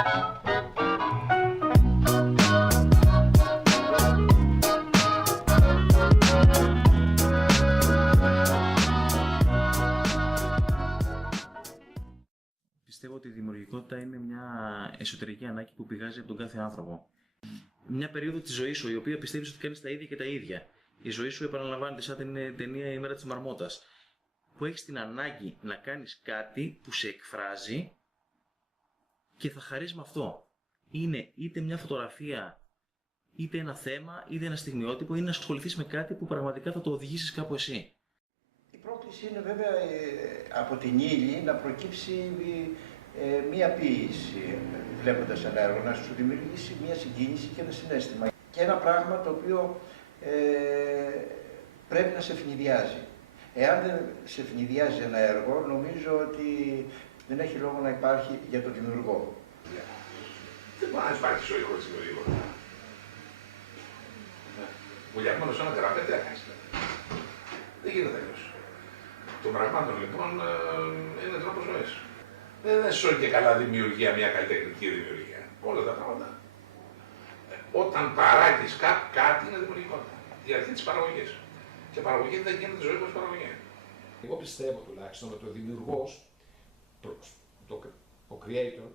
Πιστεύω ότι η δημιουργικότητα είναι μια εσωτερική ανάγκη που πηγάζει από τον κάθε άνθρωπο. Μια περίοδο της ζωής σου, η οποία πιστεύεις ότι κάνεις τα ίδια και τα ίδια. Η ζωή σου επαναλαμβάνεται σαν την ταινία «Η μέρα της μαρμότας». Που έχεις την ανάγκη να κάνεις κάτι που σε εκφράζει και θα χαρείς με αυτό. Είναι είτε μια φωτογραφία, είτε ένα θέμα, είτε ένα στιγμιότυπο, ή να ασχοληθείς με κάτι που πραγματικά θα το οδηγήσεις κάπου εσύ. Η πρόκληση είναι βέβαια από την ύλη να προκύψει μία ποίηση, βλέποντας ένα έργο, να σου δημιουργήσει μία συγκίνηση και ένα συναίσθημα. Και ένα πράγμα το οποίο πρέπει να σε ευνηδιάζει. Εάν δεν σε ευνηδιάζει ένα έργο, νομίζω ότι δεν έχει λόγο να υπάρχει για τον δημιουργό. Δεν μπορεί να υπάρχει ζωή χωρίς δημιουργό. Βουλιαγμένος σαν να γράφεται, δεν γίνεται αλλιώς. Των πραγμάτων λοιπόν είναι τρόπος ζωής. Δεν είναι σώει και καλά δημιουργία, μια καλλιτεχνική δημιουργία. Όλα τα πράγματα. Όταν παράγεις κάτι είναι δημιουργικότητα. Η αρχή της παραγωγής. Και παραγωγή δεν γίνεται ζωή χωρίς παραγωγή. Εγώ πιστεύω τουλάχιστον ότι ο δημιουργός, ο creator,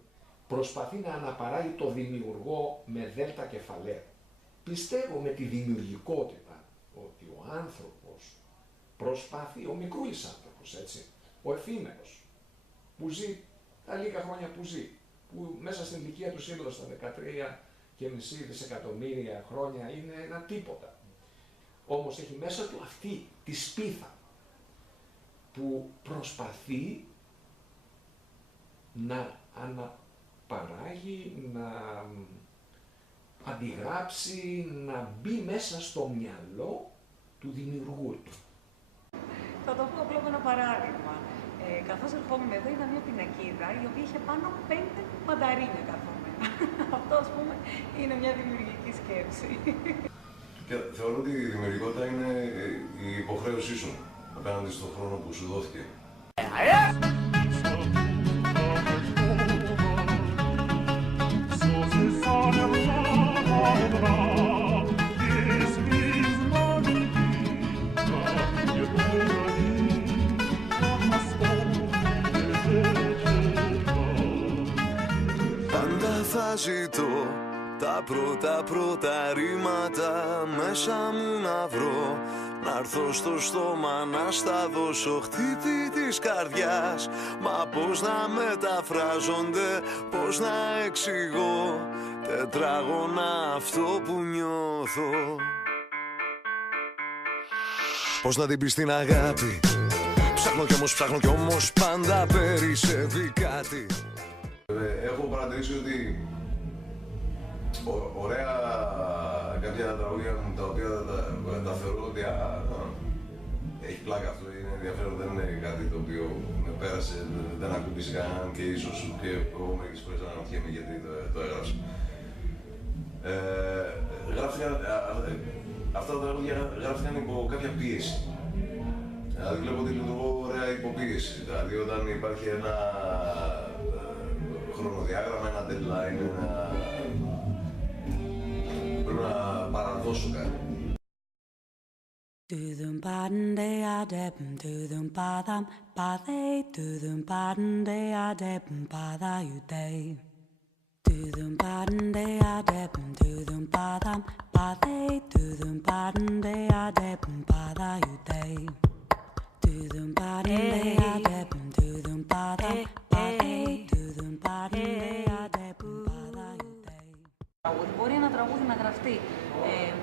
προσπαθεί να αναπαράγει το δημιουργό με δέλτα κεφαλαίο. Πιστεύω με τη δημιουργικότητα ότι ο άνθρωπος προσπαθεί, ο μικρούλης άνθρωπος, έτσι, ο εφήμερος, που ζει τα λίγα χρόνια που ζει, που μέσα στην ηλικία του σήμερα στα 13,5 δισεκατομμύρια χρόνια είναι ένα τίποτα. Όμως έχει μέσα του αυτή τη σπίθα που προσπαθεί να αναπαράγει, να αντιγράψει, να μπει μέσα στο μυαλό του δημιουργού του. Θα το πω απλά με ένα παράδειγμα. Καθώς ερχόμουν εδώ είδα μια πινακίδα η οποία είχε πάνω 5 μανταρίνια καθόμενα. Αυτό ας πούμε είναι μια δημιουργική σκέψη. Και θεωρώ ότι η δημιουργικότητα είναι η υποχρέωσή σου απέναντι στον χρόνο που σου δόθηκε. Πάντα θα ζητώ τα πρώτα ρήματα μέσα μου να βρω, να έρθω στο στόμα να στα δώσω χτύπη της καρδιάς. Μα πώς να μεταφράζονται, πώς να εξηγώ τετράγωνα αυτό που νιώθω. Πώς να την πεις την αγάπη, ψάχνω κι όμως πάντα περισσεύει κάτι. Έχω παρατηρήσει ότι ωραία κάποια τραγούδια μου τα οποία τα θεωρώ ότι έχει πλάκα αυτό, είναι ενδιαφέρον, δεν είναι κάτι το οποίο με πέρασε, δεν ακούμπησε κανέναν και ίσως και εγώ μερικές φορές αναρωτιέμαι γιατί το έγραψα. Αυτά τα τραγούδια γράφτηκαν υπό κάποια πίεση. Δηλαδή βλέπω ότι λειτουργώ ωραία υποπίεση, δηλαδή όταν υπάρχει ένα χρονοδιάγραμμα, ένα deadline, πρέπει να παραδώσω κάτι. Μπορεί ένα τραγούδι να γραφτεί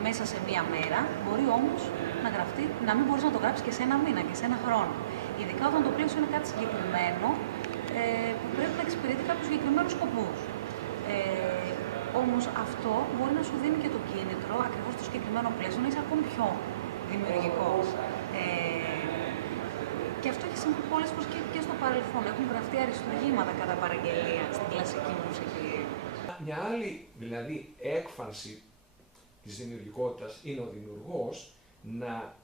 μέσα σε μία μέρα, μπορεί όμως να γραφτεί, να μην μπορείς να το γράψεις και σε ένα μήνα και σε ένα χρόνο. Ειδικά όταν το πλαίσιο είναι κάτι συγκεκριμένο που πρέπει να εξυπηρετεί κάποιους συγκεκριμένους σκοπούς. Όμως αυτό μπορεί να σου δίνει και το κίνητρο, ακριβώς στο συγκεκριμένο πλαίσιο, να είσαι ακόμη πιο δημιουργικός. Και αυτό έχει συμβεί πολλές φορές και στο παρελθόν. Έχουν γραφτεί αριστουργήματα κατά παραγγελία στην κλασική μουσική. Μια άλλη δηλαδή έκφανση της δημιουργικότητας είναι ο δημιουργός να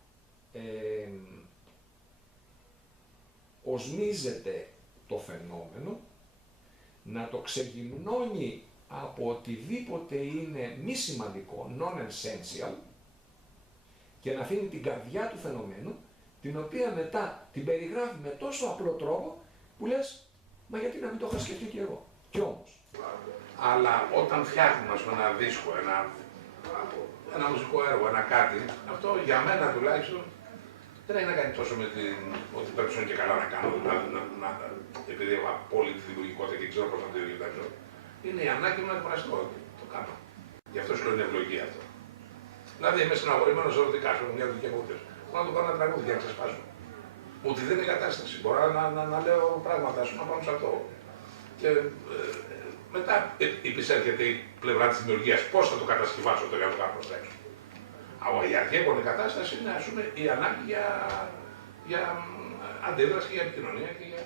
οσμίζεται το φαινόμενο, να το ξεγυμνώνει από οτιδήποτε είναι μη σημαντικό, non-essential, και να αφήνει την καρδιά του φαινομένου, την οποία μετά την περιγράφει με τόσο απλό τρόπο που λες, μα γιατί να μην το είχα σκεφτεί κι εγώ. Κι όμως. Αλλά όταν φτιάχνουμε ένα δίσκο, ένα μουσικό έργο, ένα κάτι, αυτό για μένα τουλάχιστον δεν έχει να κάνει τόσο με ότι πρέπει να είναι και καλά να κάνω, επειδή έχω απόλυτη δημιουργικότητα και ξέρω πώς να το διοικητάξω. Είναι η ανάγκη μου να εκφραστώ. Το κάνω. Γι' αυτό σου λέω είναι ευλογία αυτό. Δηλαδή είμαι συναγορημένος ερωτικά, έχω μια δουλειά από ούτες. Μπορώ να το κάνω ένα τραγούδι για να ξεσπάσω. Ότι δεν είναι κατάσταση. Μπορώ να λέω πράγματα, ας πούμε, πάνω σε αυτό. Και μετά επισέρχεται η πλευρά της δημιουργίας. Πώς θα το κατασκευάσω το για να το κάνω προς τα έξω. Η αρχαίγονη κατάσταση είναι, ας πούμε, η ανάγκη για αντίδραση και για επικοινωνία και για...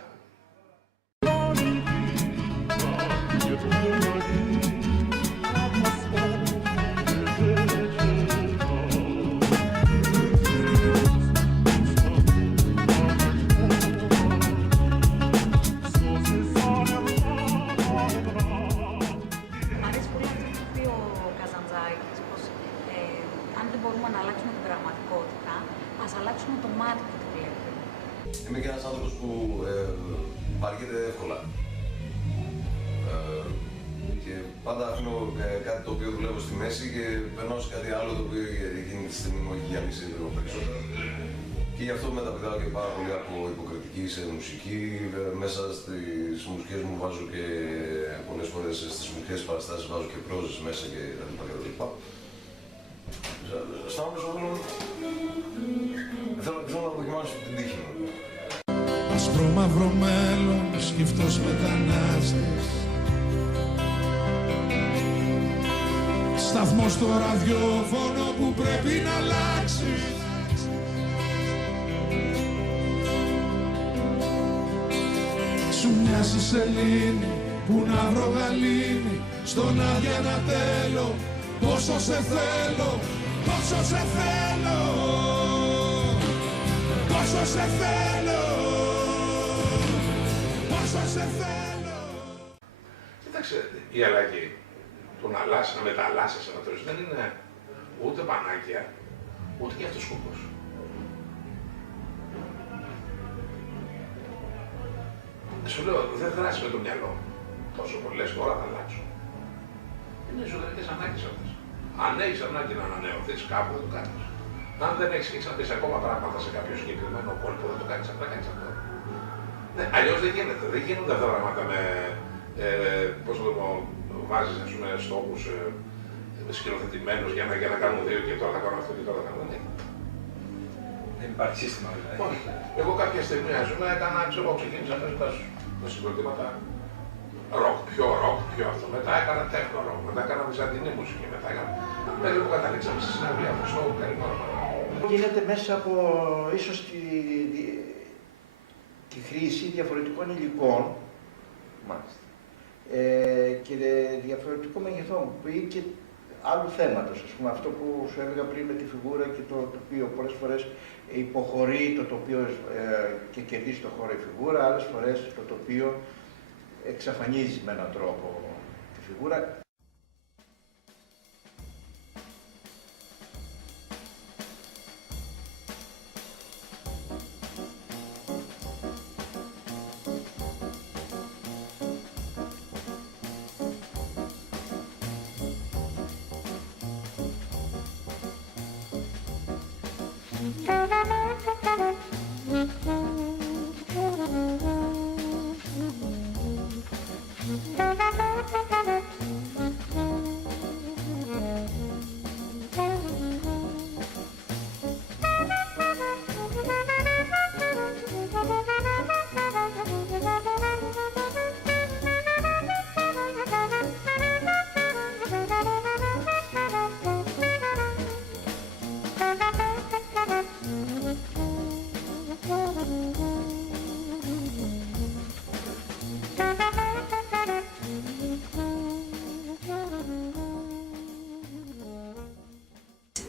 Ας αλλάξουμε το μάτι που τη βλέπει. Είμαι και ένας άνθρωπος που βαριέται εύκολα. Και πάντα αφήνω κάτι το οποίο δουλεύω στη μέση και περνάω σε κάτι άλλο το οποίο εκείνη τη στιγμή μου έχει γεμίσει λίγο περισσότερο. Και γι' αυτό μεταπηδάω και πάρα πολύ από υποκριτική σε μουσική. Μέσα στις μουσικές μου βάζω και πολλές φορές στις μουσικές παραστάσεις βάζω και πρόζες μέσα και τα λοιπά και τα λοιπά. Αισθάνομαι ζωντανό. Θέλω να δοκιμάσω την τύχη μου. Άσπρο μαύρο μέλλον, σκυφτός μετανάστης. Σταθμός στο ραδιόφωνο που πρέπει να αλλάξει. Σου μοιάζει σελήνη που να βρω γαλήνη. Στον άδεια να τέλω. Πόσο σε θέλω, πόσο σε θέλω, πόσο σε θέλω, πόσο σε θέλω. Κοίταξε, η αλλαγή, το να αλλάσει, να μεταλλάσσεσαι, να τρώσεις, δεν είναι ούτε πανάκια, ούτε και αυτός σκοπός. Σου λέω, δεν δράσει με το μυαλό. Τόσο πολλές τώρα θα αλλάξω. Είναι ζωντανικές ανάγκες αυτές. Αν έχεις ανάγκη να ανανεωθείς κάπου, δεν το κάνεις. Αν δεν έχεις να πεις ακόμα πράγματα σε κάποιο συγκεκριμένο κόλπο, δεν το κάνεις αυτό, κάνεις αυτό. Ναι, αλλιώς δεν γίνεται. Δεν γίνονται αυτά τα πράγματα με, πώς το πω, βάζεις, ας πούμε, στόχους σκηνοθετημένους για να κάνουν δύο και τώρα θα κάνω αυτό και τώρα θα κάνω αυτό. Δεν υπάρχει σύστημα δηλαδή. Όχι. Εγώ κάποια στιγμή, ας πούμε, ξεκίνησα παίζοντας τα συγκροτήματα ροκ, πιο αυτό. Μετά έκανα τέχνο ροκ, μετά έκανα βυζαντινή μουσική, μετά έκανα... Μέχρι που καταλήξαμε στη συναυλία μου, στο Καλυμόραμα. Γίνεται μέσα από ίσως τη χρήση διαφορετικών υλικών, μάλιστα, και διαφορετικών μεγεθών ή και άλλου θέματος. Ας πούμε, αυτό που σου έλεγα πριν με τη φιγούρα και το τοπίο, πολλές φορές υποχωρεί το τοπίο και κερδίζει το χώρο η φιγούρα, άλλες φορές το τοπίο εξαφανίζει με έναν τρόπο τη φιγούρα.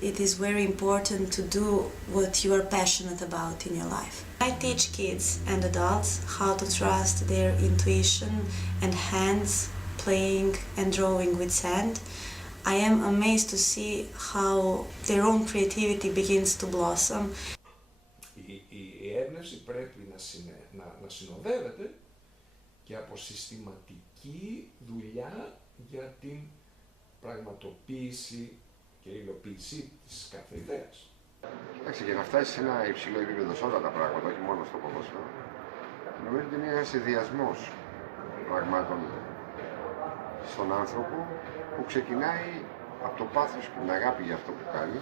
It is very important to do what you are passionate about in your life. I teach kids and adults how to trust their intuition and hands playing and drawing with sand. I am amazed to see how their own creativity begins to blossom. Η έμπνευση πρέπει να συνοδεύεται και από συστηματική δουλειά για την πραγματοποίηση και υλοποίηση της κάθε ιδέας. Εντάξει, για να φτάσει σε ένα υψηλό επίπεδο σε όλα τα πράγματα, όχι μόνο στο ποδόσφαιρο, νομίζω ότι είναι ένας συνδυασμός πραγμάτων στον άνθρωπο που ξεκινάει από το πάθος και την αγάπη για αυτό που κάνει,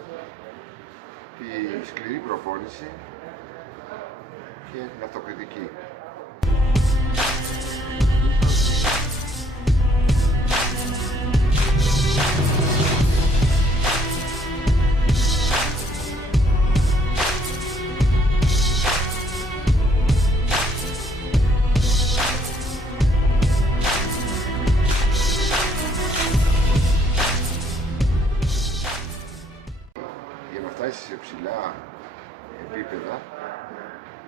τη σκληρή προπόνηση και την αυτοκριτική. Σε ψηλά επίπεδα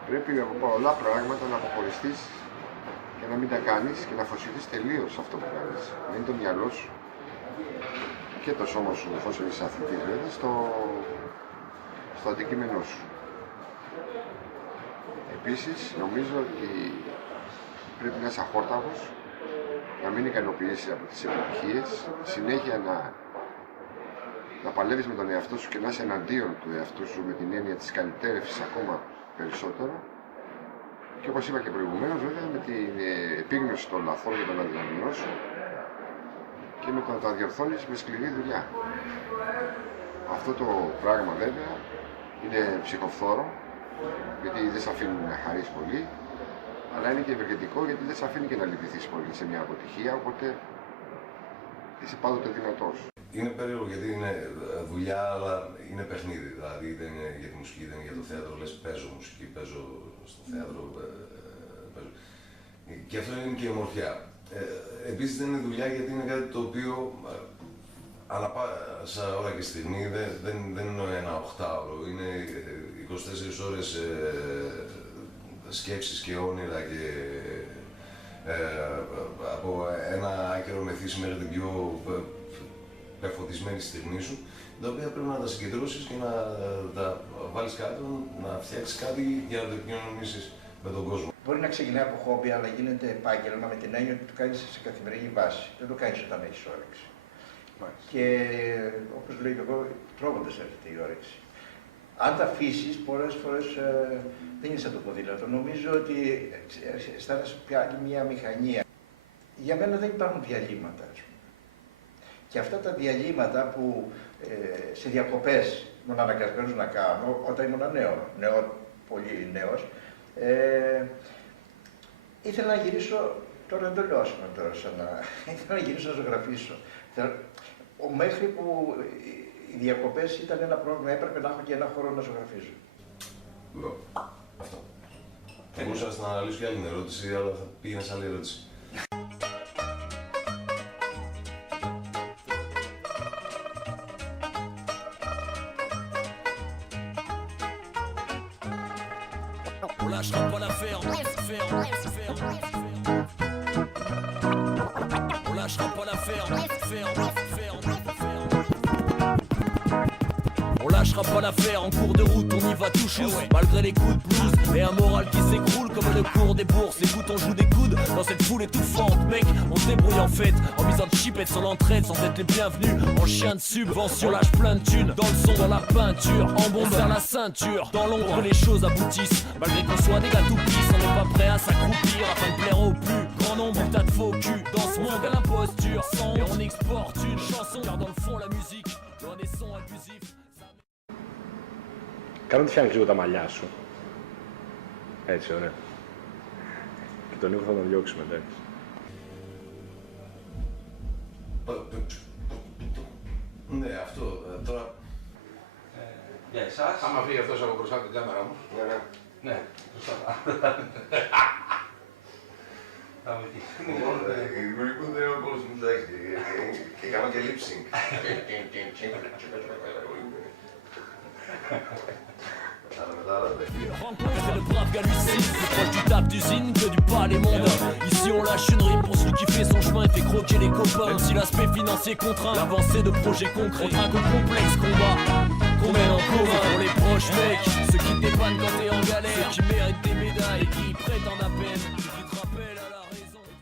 πρέπει από πολλά πράγματα να αποχωριστείς και να μην τα κάνεις και να αφοσιωθείς τελείως σε αυτό που κάνεις. Να είναι το μυαλό σου και το σώμα σου, εφόσον είσαι αθλητής βέβαια, στο αντικείμενό σου. Επίσης νομίζω ότι πρέπει να είσαι αχόρταγος, να μην ικανοποιήσεις από τις επιτυχίες, συνέχεια να παλεύεις με τον εαυτό σου και να είσαι εναντίον του εαυτού σου με την έννοια της καλυτέρευσης ακόμα περισσότερο. Και όπως είπα και προηγουμένως, βέβαια, με την επίγνωση των λαθών και των αδυναμιών σου και με το να τα διορθώνεις με σκληρή δουλειά. Αυτό το πράγμα βέβαια είναι ψυχοφθόρο, γιατί δεν σε αφήνει να χαρείς πολύ, αλλά είναι και ευεργετικό γιατί δεν σε αφήνει και να λυπηθείς πολύ σε μια αποτυχία, οπότε είσαι πάντοτε δυνατός. Είναι περίεργο γιατί είναι δουλειά, αλλά είναι παιχνίδι. Δηλαδή είτε είναι για τη μουσική, είτε είναι για το θέατρο. Λες παίζω μουσική, παίζω στο θέατρο. Παίζω. Και αυτό είναι και η ομορφιά. Επίσης δεν είναι δουλειά γιατί είναι κάτι το οποίο ανά πάσα ώρα και στιγμή δεν είναι ένα 8ωρο. Είναι 24 ώρες σκέψεις και όνειρα και από ένα άκυρο μεθύσι μέχρι την πιο φωτισμένη στιγμή σου, τα οποία πρέπει να τα συγκεντρώσεις και να τα βάλεις κάτω, να φτιάξεις κάτι για να το επικοινωνήσεις με τον κόσμο. Μπορεί να ξεκινάει από χόμπι, αλλά γίνεται επάγγελμα με την έννοια ότι το κάνεις σε καθημερινή βάση. Δεν το κάνεις όταν έχεις όρεξη. Και όπως λέω και εγώ, τρώγοντας έρχεται η όρεξη. Αν τα αφήσεις, πολλές φορές δεν είναι σαν το ποδήλατο. Νομίζω ότι αισθάνεσαι πια μια μηχανία. Για μένα δεν υπάρχουν διαλύματα. Και αυτά τα διαλύματα που σε διακοπές ήμουν αναγκασμένος να κάνω όταν ήμουν πολύ νέος, ήθελα να γυρίσω, τώρα δεν το λέω άσχημα τώρα, ήθελα να γυρίσω να ζωγραφίσω. Μέχρι που οι διακοπές ήταν ένα πρόβλημα, έπρεπε να έχω και ένα χώρο να ζωγραφίζω. Αυτό. Θα μπορούσα να αναλύσω και άλλη ερώτηση, αλλά θα πήγαινα σε άλλη ερώτηση. On lâchera pas l'affaire, on lâchera pas l'affaire, on lâchera pas l'affaire, en cours de route on y va tout chou, malgré les coups de blues et un moral qui s'écroule comme le cours des bourses. Écoute, on joue des coudes dans cette foule étouffante, mec, on se débrouille en fait, en misant de chipettes sur l'entraide sans être les bienvenus, en chien de sub, vent sur l'âge plein de thunes, dans le son, dans la peinture, en bombe vers la ceinture, dans l'ombre les choses aboutissent, malgré qu'on soit des gars tout pisses, on n'est pas prêt à s'accroupir afin de plaire au plus grand nombre, tas de faux cul, dans ce monde à l'imposture, sans et on exporte une chanson, car dans le fond la musique, loin des sons abusifs. Κάνω να φτιάχνεις λίγο τα μαλλιά σου. Έτσι, ωραία. Και τον Νίκο θα τον διώξουμε, εντάξει. Ναι, αυτό τώρα... Για εσάς. Άμα φύγει αυτός από μπροστά την κάμερα μου. Ναι, μπροστά. Δημιουργούνται ο κόσμος μου, εντάξει, και κάνω και lip sync. Αλλά μετά C'est le brave gars lucide, plus proche du tap d'usine que du palais mondain. Ici on lâche une rime pour celui qui fait son chemin et fait croquer les copains. Même si l'aspect financier contraint l'avancée de projets concrets. Contre un complexe combat qu'on mène en commun. Pour les proches mecs, ceux qui te dépannent quand t'es en galère, ceux qui méritent des médailles et qui prétendent à peine